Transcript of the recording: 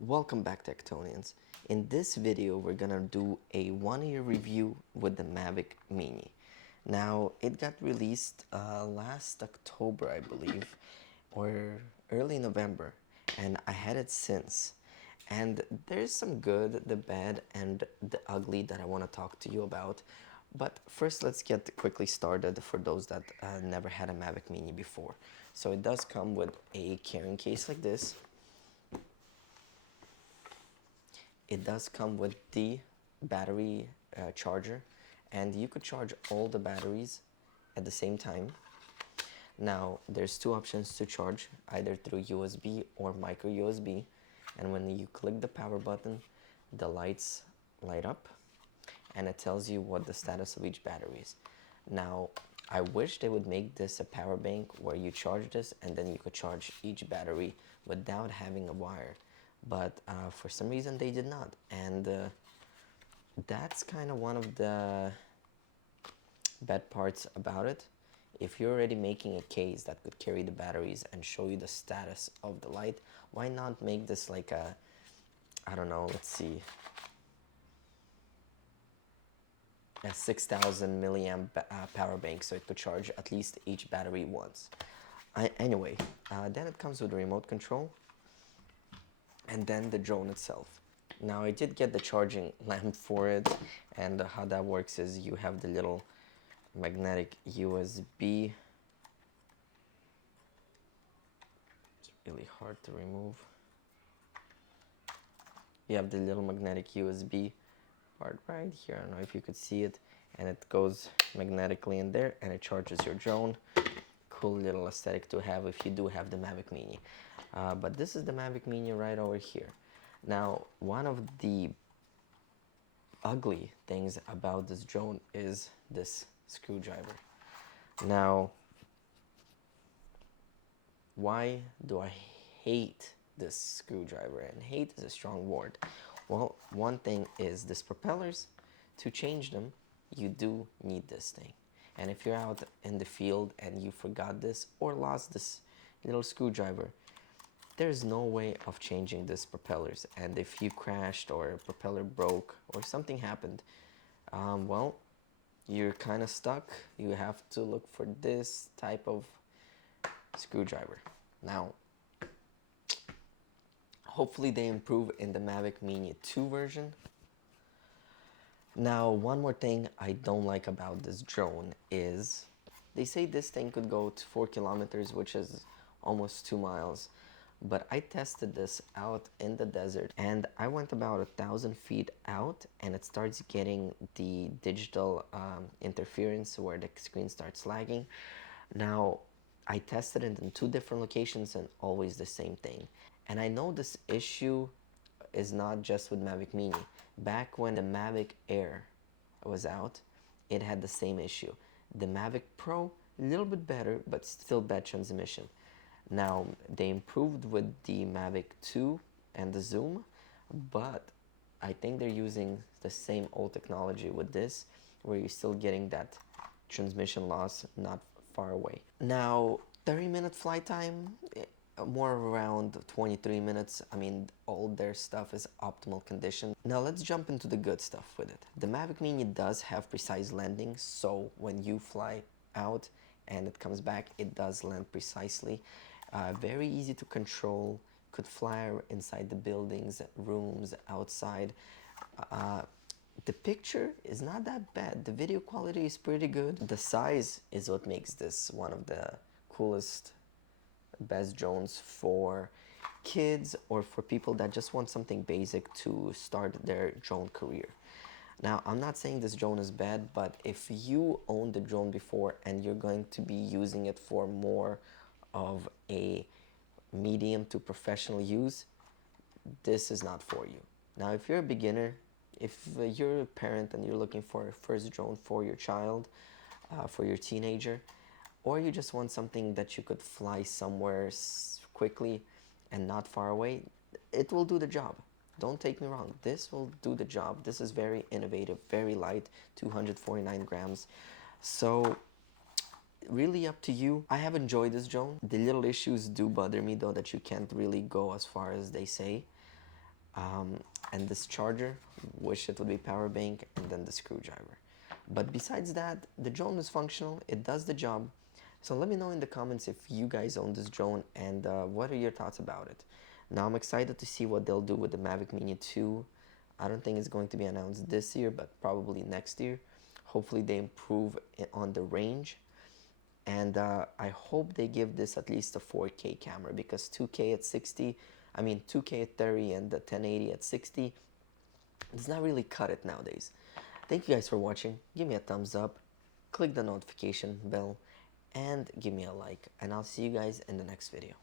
Welcome back, Tectonians. In this video, we're gonna do a one-year review with the Mavic Mini. Now, it got released last October, I believe, or early November, and I had it since. And there's some good, the bad, and the ugly that I want to talk to you about. But first, let's get quickly started for those that never had a Mavic Mini before. So it does come with a carrying case like this. It does come with the battery charger, and you could charge all the batteries at the same time. Now, there's two options to charge, either through USB or micro USB. And when you click the power button, the lights light up and it tells you what the status of each battery is. Now, I wish they would make this a power bank where you charge this and then you could charge each battery without having a wire. But for some reason they did not. And that's kind of one of the bad parts about it. If you're already making a case that could carry the batteries and show you the status of the light, why not make this like a, I don't know, let's see, a 6,000 milliamp power bank, so it could charge at least each battery once. Anyway, then it comes with a remote control and then the drone itself. Now, I did get the charging lamp for it, and how that works is you have the little magnetic USB. It's really hard to remove. You have the little magnetic USB part right here. I don't know if you could see it, and it goes magnetically in there and it charges your drone. Cool little aesthetic to have if you do have the Mavic Mini. But this is the Mavic Mini right over here. Now, one of the ugly things about this drone is this screwdriver. Now, why do I hate this screwdriver? And hate is a strong word. Well, one thing is these propellers. To change them, you do need this thing. And if you're out in the field and you forgot this or lost this little screwdriver, there's no way of changing these propellers. And if you crashed or a propeller broke or something happened, well, you're kind of stuck. You have to look for this type of screwdriver. Now, hopefully they improve in the Mavic Mini 2 version. Now, one more thing I don't like about this drone is they say this thing could go to 4 kilometers, which is almost 2 miles. But I tested this out in the desert, and I went about 1,000 feet out, and it starts getting the digital interference where the screen starts lagging. Now, I tested it in 2 different locations and always the same thing. And I know this issue is not just with Mavic Mini. Back when the Mavic Air was out, it had the same issue. The Mavic Pro, a little bit better, but still bad transmission. Now, they improved with the Mavic 2 and the zoom, but I think they're using the same old technology with this, where you're still getting that transmission loss not far away. Now, 30-minute flight time, more around 23 minutes. I mean, all their stuff is optimal condition. Now let's jump into the good stuff with it. The Mavic Mini does have precise landing, so when you fly out and it comes back, it does land precisely. Very easy to control, could fly inside the buildings, rooms, outside. The picture is not that bad. The video quality is pretty good. The size is what makes this one of the coolest, best drones for kids or for people that just want something basic to start their drone career. Now, I'm not saying this drone is bad, but if you owned the drone before and you're going to be using it for more of a medium to professional use, this is not for you. Now, if you're a beginner, if you're a parent and you're looking for a first drone for your child, for your teenager, or you just want something that you could fly somewhere quickly and not far away, it will do the job. Don't take me wrong, this will do the job. This is very innovative, very light, 249 grams. So really up to you. I have enjoyed this drone. The little issues do bother me though, that you can't really go as far as they say. and this charger, wish it would be power bank, and then the screwdriver. But besides that, the drone is functional, it does the job. So let me know in the comments if you guys own this drone and what are your thoughts about it. Now I'm excited to see what they'll do with the Mavic Mini 2. I don't think it's going to be announced this year, but probably next year. Hopefully they improve on the range. And I hope they give this at least a 4K camera, because 2K at 60, 2K at 30 and the 1080 at 60 does not really cut it nowadays. Thank you guys for watching. Give me a thumbs up, click the notification bell, and give me a like. And I'll see you guys in the next video.